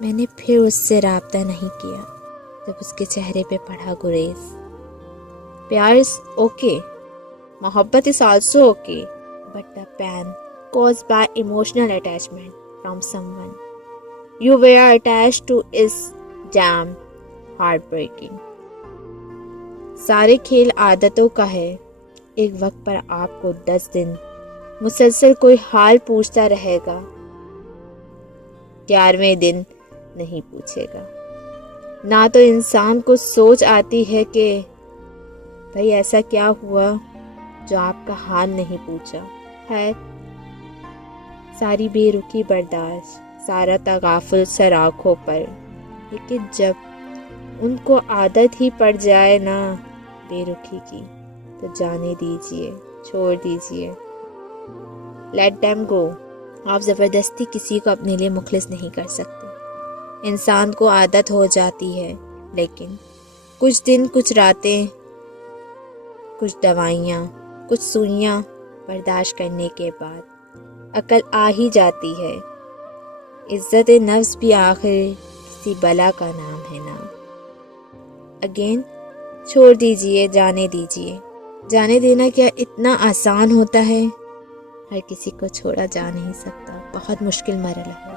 میں نے پھر اس سے رابطہ نہیں کیا جب اس کے چہرے پہ پڑھا گریز. پیار is okay, محبت is also okay, but the pain caused by emotional attachment from someone you were attached to is damn heartbreaking. سارے کھیل عادتوں کا ہے. ایک وقت پر آپ کو 10 دن مسلسل کوئی حال پوچھتا رہے گا، 11ویں دن نہیں پوچھے گا. نہ تو انسان کو سوچ آتی ہے کہ بھئی ایسا کیا ہوا جو آپ کا حال نہیں پوچھا. خیر، ساری بے رخی برداشت، سارا تغافل سر آنکھوں پر، لیکن جب ان کو عادت ہی پڑ جائے نا بے رخی کی تو جانے دیجئے، چھوڑ دیجئے. Let them go. آپ زبردستی کسی کو اپنے لیے مخلص نہیں کر سکتے. انسان کو عادت ہو جاتی ہے، لیکن کچھ دن، کچھ راتیں، کچھ دوائیاں، کچھ سوئیاں برداشت کرنے کے بعد عقل آ ہی جاتی ہے. عزت نفس بھی آخر کسی بلا کا نام ہے نا. اگین چھوڑ دیجئے، جانے دیجئے. جانے دینا کیا اتنا آسان ہوتا ہے؟ ہر کسی کو چھوڑا جا نہیں سکتا، بہت مشکل مرحلہ ہے.